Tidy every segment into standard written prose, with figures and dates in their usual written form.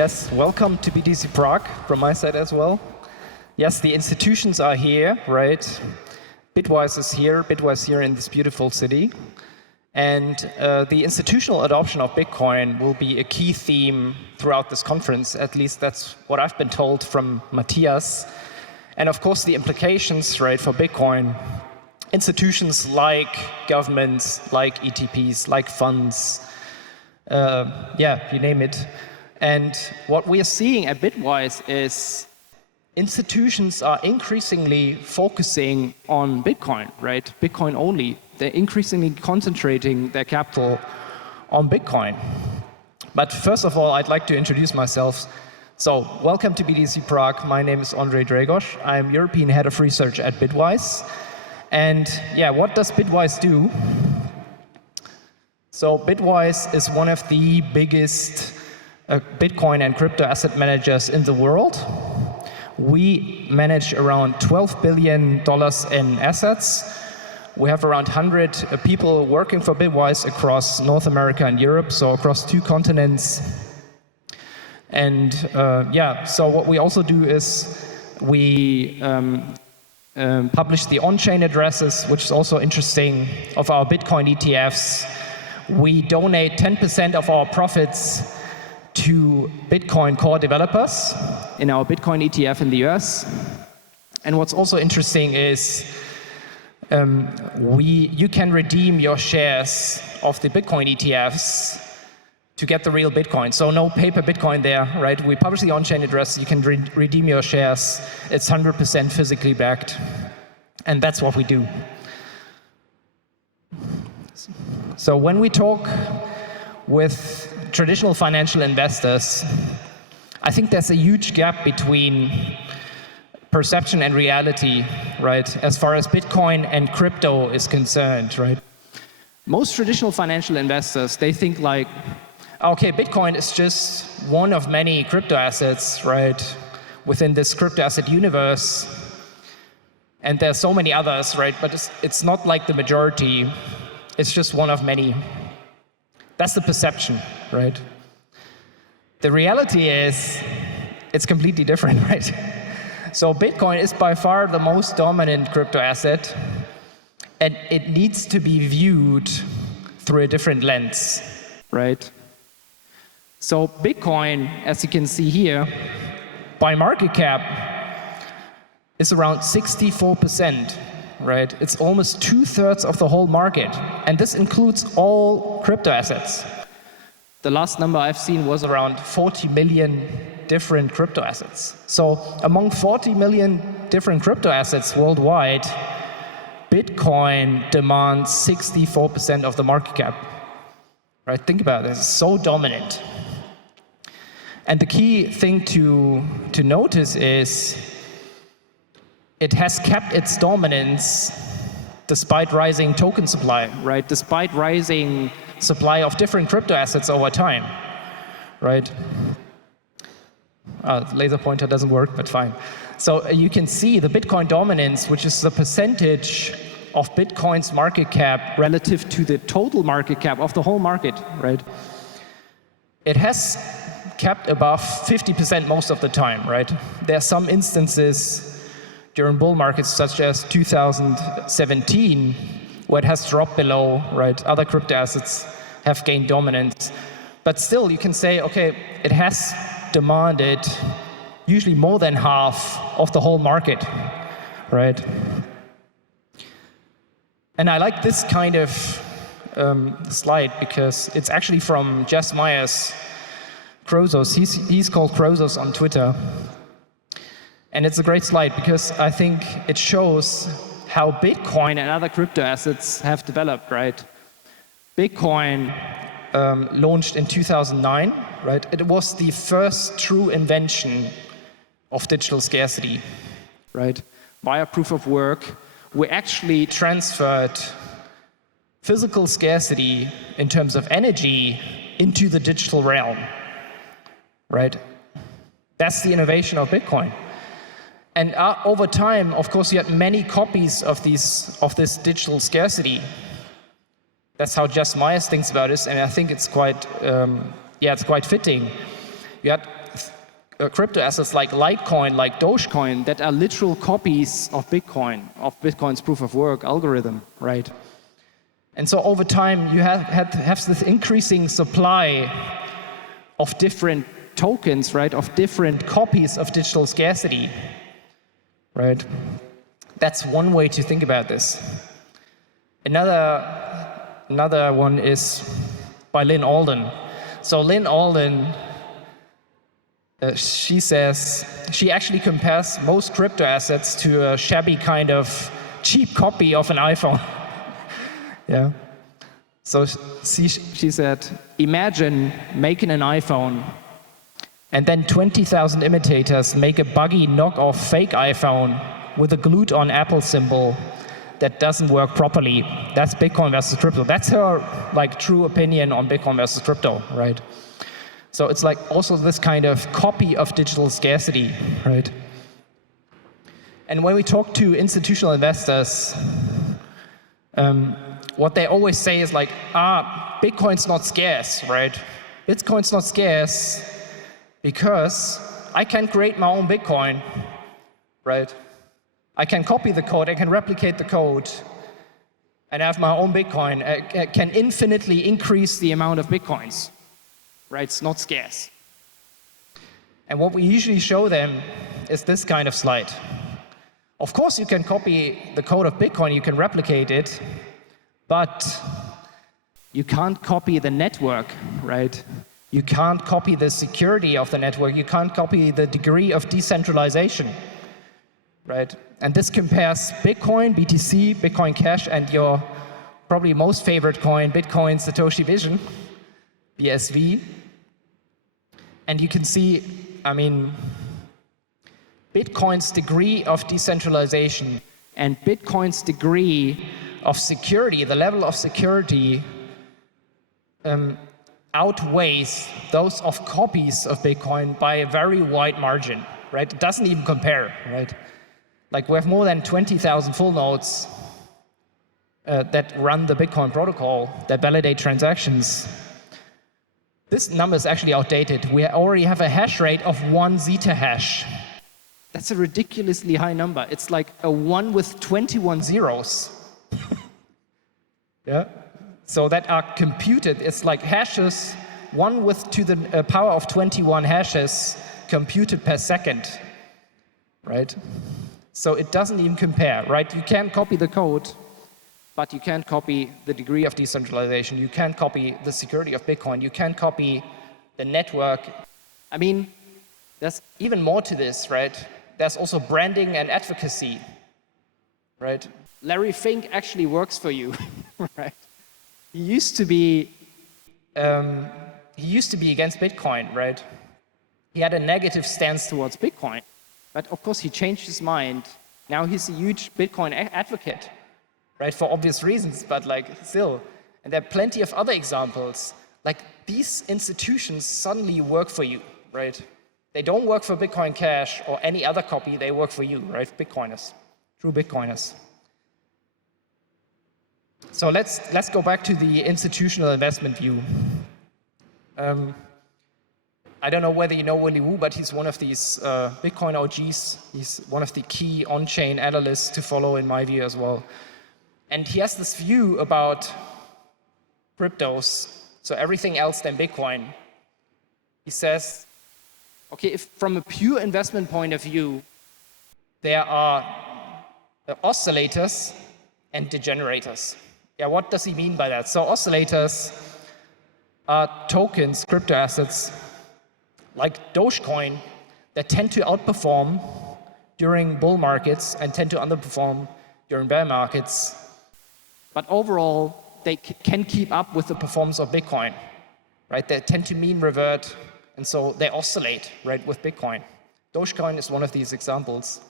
Yes, welcome to BTC Prague from my side as well. Yes, the institutions are here, right? Bitwise is here in this beautiful city. And the institutional adoption of Bitcoin will be a key theme throughout this conference. At least that's what I've been told from Matthias. And of course, the implications, right, for Bitcoin. Institutions like governments, like ETPs, like funds, yeah, you name it. And what we are seeing at Bitwise is institutions are increasingly focusing on Bitcoin, right? Bitcoin only. They're increasingly concentrating their capital on Bitcoin. But first of all, I'd like to introduce myself. So, welcome to BTC Prague. My name is André Dragosch. I'm European Head of Research at Bitwise. And yeah, what does Bitwise do? So, Bitwise is one of the biggest Bitcoin and crypto asset managers in the world. We manage around $12 billion in assets. We have around 100 people working for Bitwise across North America and Europe, so across 2 continents. And yeah, so what we also do is we publish the on-chain addresses, which is also interesting, of our Bitcoin ETFs. We donate 10% of our profits to Bitcoin core developers in our Bitcoin ETF in the US. And what's also interesting is you can redeem your shares of the Bitcoin ETFs to get the real Bitcoin. So no paper Bitcoin there, right? We publish the on-chain address, you can redeem your shares. It's 100% physically backed. And that's what we do. So when we talk with traditional financial investors, I think there's a huge gap between perception and reality, right, as far as Bitcoin and crypto is concerned, right? Most traditional financial investors, they think like, okay, Bitcoin is just one of many crypto assets, right, within this crypto asset universe. And there's so many others, right, but it's not like the majority. It's just one of many. That's the perception, right? The reality is, it's completely different, right? So Bitcoin is by far the most dominant crypto asset, and it needs to be viewed through a different lens, right? So Bitcoin, as you can see here, by market cap, is around 64%, right? It's almost 2/3 of the whole market, and this includes all crypto assets. The last number I've seen was around 40 million different crypto assets. So among 40 million different crypto assets worldwide, Bitcoin demands 64% of the market cap. Right? Think about it, it's so dominant. And the key thing to notice is it has kept its dominance despite rising token supply, right? Despite rising supply of different crypto assets over time, right? Laser pointer doesn't work, but fine. So you can see the Bitcoin dominance, which is the percentage of Bitcoin's market cap relative to the total market cap of the whole market, right? It has kept above 50% most of the time, right? There are some instances during bull markets, such as 2017, where it has dropped below, right? Other crypto assets have gained dominance. But still, you can say, okay, it has demanded usually more than half of the whole market, right? And I like this kind of slide because it's actually from Jess Myers Krozos. He's called Krozos on Twitter. And it's a great slide because I think it shows how Bitcoin and other crypto assets have developed, right? Bitcoin launched in 2009, right? It was the first true invention of digital scarcity, right? Via proof of work, we actually transferred physical scarcity in terms of energy into the digital realm, right? That's the innovation of Bitcoin. And over time, of course, you had many copies of this digital scarcity. That's how Jess Myers thinks about it, and I think it's quite, it's quite fitting. You had crypto assets like Litecoin, like Dogecoin, that are literal copies of Bitcoin's proof of work algorithm, right? And so over time, you have this increasing supply of different tokens, right, of different copies of digital scarcity, right? That's one way to think about this. Another one is by Lynn Alden. So Lynn Alden, she says, she actually compares most crypto assets to a shabby kind of cheap copy of an iPhone. Yeah. So she said, imagine making an iPhone and then 20,000 imitators make a buggy knockoff fake iPhone with a glued-on Apple symbol that doesn't work properly. That's Bitcoin versus crypto. That's her true opinion on Bitcoin versus crypto, right? So it's like also this kind of copy of digital scarcity, right? And when we talk to institutional investors, what they always say is like, Bitcoin's not scarce, right? Bitcoin's not scarce because I can create my own Bitcoin, right? I can copy the code, I can replicate the code, and have my own Bitcoin. I can infinitely increase the amount of Bitcoins, right? It's not scarce. And what we usually show them is this kind of slide. Of course, you can copy the code of Bitcoin, you can replicate it, but you can't copy the network, right? You can't copy the security of the network, you can't copy the degree of decentralization, right? And this compares Bitcoin, BTC, Bitcoin Cash, and your probably most favorite coin, Bitcoin Satoshi Vision, BSV. And you can see, Bitcoin's degree of decentralization and Bitcoin's degree of security, the level of security, outweighs those of copies of Bitcoin by a very wide margin, right? It doesn't even compare, right? Like we have more than 20,000 full nodes that run the Bitcoin protocol, that validate transactions. This number is actually outdated. We already have a hash rate of 1 zeta-hash. That's a ridiculously high number. It's like a 1 with 21 zeros. Yeah. So that are computed. It's like hashes, 1 to the power of 21 hashes computed per second, right? So it doesn't even compare, right? You can copy the code, but you can't copy the degree of decentralization. You can't copy the security of Bitcoin. You can't copy the network. There's even more to this, right? There's also branding and advocacy, right? Larry Fink actually works for you, right? He used to be against Bitcoin, right? He had a negative stance towards Bitcoin, but of course he changed his mind. Now he's a huge Bitcoin advocate, right? For obvious reasons, but still. And there are plenty of other examples. These institutions suddenly work for you, right? They don't work for Bitcoin Cash or any other copy. They work for you, right? Bitcoiners, true Bitcoiners. So let's go back to the institutional investment view. I don't know whether you know Willy Woo, but he's one of these Bitcoin OGs. He's one of the key on-chain analysts to follow in my view as well. And he has this view about cryptos, so everything else than Bitcoin. He says, okay, if from a pure investment point of view, there are oscillators and degenerators. Yeah, what does he mean by that? So oscillators are tokens, crypto assets, like Dogecoin, that tend to outperform during bull markets and tend to underperform during bear markets. But overall, they can keep up with the performance of Bitcoin, right? They tend to mean revert, and so they oscillate, right, with Bitcoin. Dogecoin is one of these examples.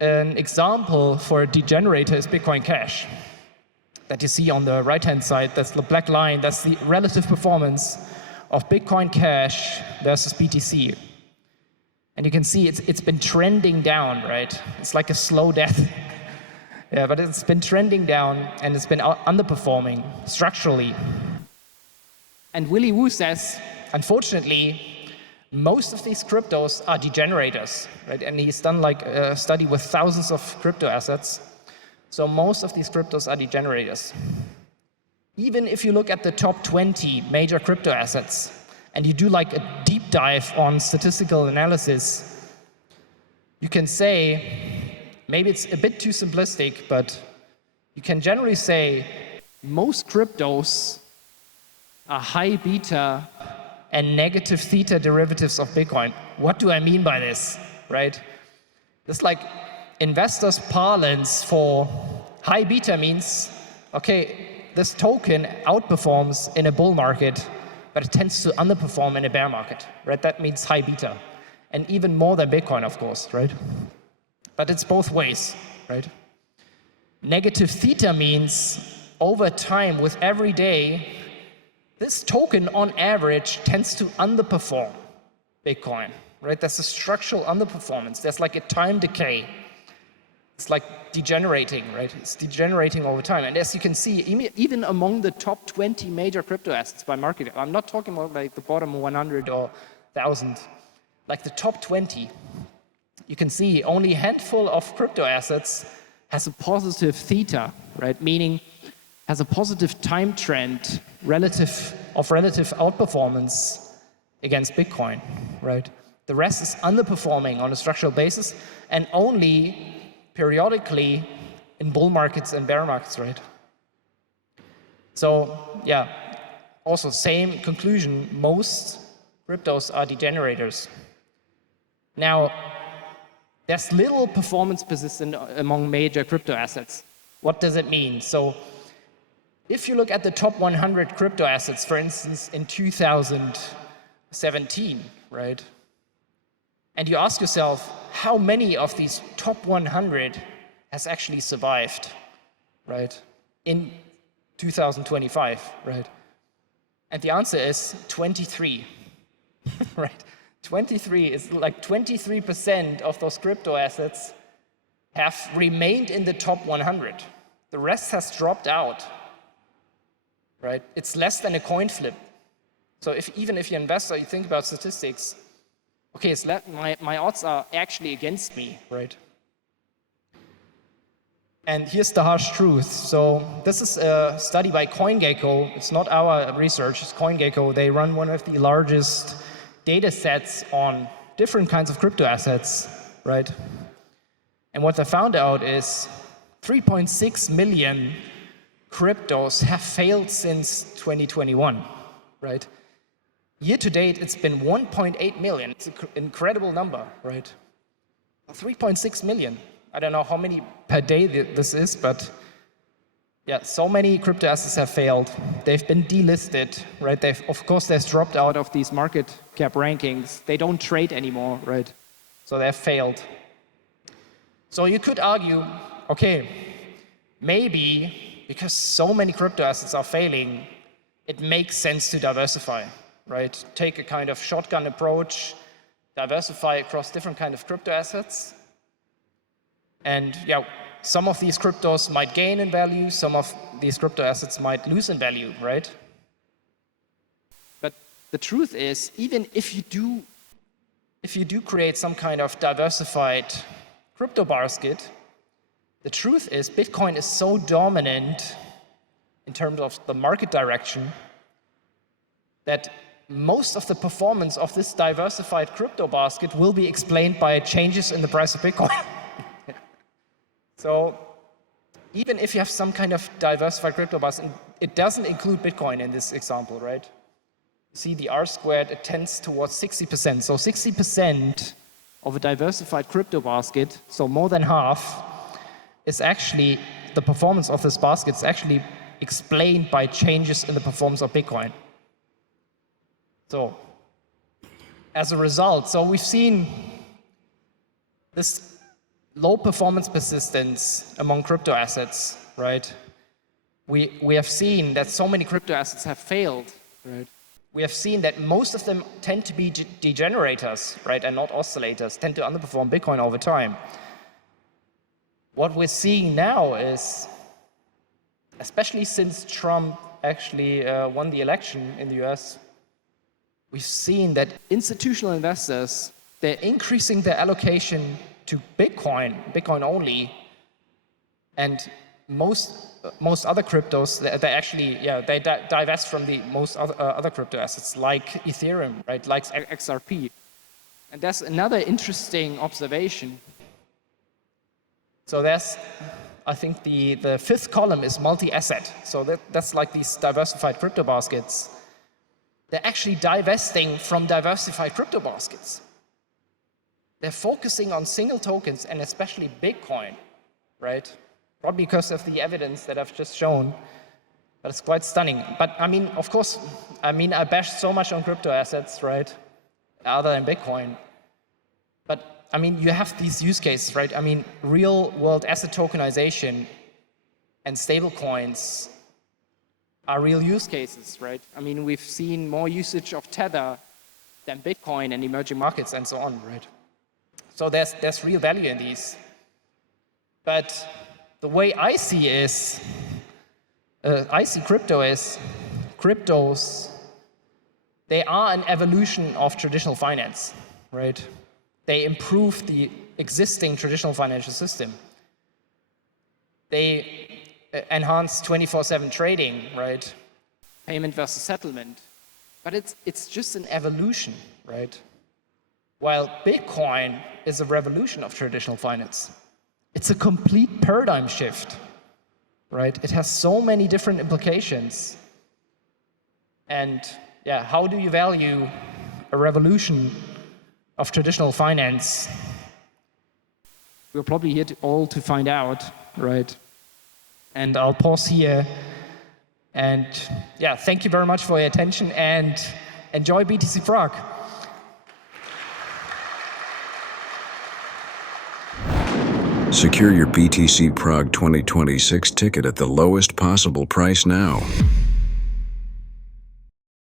An example for a degenerator is Bitcoin Cash that you see on the right-hand side. That's the black line. That's the relative performance of Bitcoin Cash versus BTC. And you can see it's been trending down, right? It's like a slow death. Yeah, but it's been trending down and it's been underperforming structurally. And Willy Woo says, unfortunately, most of these cryptos are degenerators, right? And he's done like a study with thousands of crypto assets. So most of these cryptos are degenerators. Even if you look at the top 20 major crypto assets and you do like a deep dive on statistical analysis, you can say, maybe it's a bit too simplistic, but you can generally say most cryptos are high beta and negative theta derivatives of Bitcoin. What do I mean by this, right? It's like investors' parlance for high beta means, okay, this token outperforms in a bull market, but it tends to underperform in a bear market, right? That means high beta. And even more than Bitcoin, of course, right? But it's both ways, right? Negative theta means over time, with every day, this token on average tends to underperform Bitcoin, right? There's a structural underperformance. There's like a time decay. It's like degenerating, right? It's degenerating over time. And as you can see, even among the top 20 major crypto assets by market cap, I'm not talking about like the bottom 100 or 1,000, like the top 20, you can see only a handful of crypto assets has a positive theta, right? Meaning has a positive time trend relative outperformance against Bitcoin, right? The rest is underperforming on a structural basis and only periodically in bull markets and bear markets, right? So yeah, also same conclusion, most cryptos are degenerators. Now, there's little performance persistence among major crypto assets. What does it mean? So if you look at the top 100 crypto assets, for instance, in 2017, right? And you ask yourself, how many of these top 100 has actually survived, right? In 2025, right? And the answer is 23, right? 23 is like 23% of those crypto assets have remained in the top 100. The rest has dropped out, right? It's less than a coin flip. So even if you're an investor, you think about statistics, okay, it's my odds are actually against me, right? And here's the harsh truth. So this is a study by CoinGecko. It's not our research, it's CoinGecko. They run one of the largest data sets on different kinds of crypto assets, right? And what they found out is 3.6 million cryptos have failed since 2021, right? Year to date, it's been 1.8 million. It's an incredible number, right? 3.6 million. I don't know how many per day this is, but yeah, so many crypto assets have failed. They've been delisted, right? Of course, they've dropped out of these market cap rankings. They don't trade anymore, right? So they've failed. So you could argue, okay, maybe because so many crypto assets are failing, it makes sense to diversify, right? Take a kind of shotgun approach, diversify across different kind of crypto assets. And yeah, some of these cryptos might gain in value, some of these crypto assets might lose in value, right? But the truth is, even if you do create some kind of diversified crypto basket, the truth is Bitcoin is so dominant in terms of the market direction that most of the performance of this diversified crypto basket will be explained by changes in the price of Bitcoin. So even if you have some kind of diversified crypto basket, it doesn't include Bitcoin in this example, right? You see the R squared, it tends towards 60%. So 60% of a diversified crypto basket, so more than half, is actually, the performance of this basket is actually explained by changes in the performance of Bitcoin. So as a result, so we've seen this low performance persistence among crypto assets, right? We have seen that so many crypto assets have failed, right? We have seen that most of them tend to be degenerators, right, and not oscillators, tend to underperform Bitcoin over time. What we're seeing now is, especially since Trump actually won the election in the US, we've seen that institutional investors, they're increasing their allocation to Bitcoin only, and most other cryptos, they actually, they divest from the most other crypto assets, like Ethereum, right, like XRP. And that's another interesting observation. So there's, I think the fifth column is multi-asset. So that's like these diversified crypto baskets. They're actually divesting from diversified crypto baskets. They're focusing on single tokens and especially Bitcoin, right? Probably because of the evidence that I've just shown, but it's quite stunning. But I mean, of course, I bashed so much on crypto assets, right? Other than Bitcoin. But I mean, you have these use cases, right? I mean, real world asset tokenization and stable coins are real use cases, right? I mean, we've seen more usage of Tether than Bitcoin and emerging markets and so on, right? So there's real value in these. But the way I see crypto is, cryptos, they are an evolution of traditional finance, right? They improve the existing traditional financial system. They enhance 24/7 trading, right? Payment versus settlement. But it's just an evolution, right? While Bitcoin is a revolution of traditional finance. It's a complete paradigm shift, right? It has so many different implications. And yeah, how do you value a revolution of traditional finance? We're probably here all to find out, right? And I'll pause here. And yeah, thank you very much for your attention and enjoy BTC Prague. Secure your BTC Prague 2026 ticket at the lowest possible price now.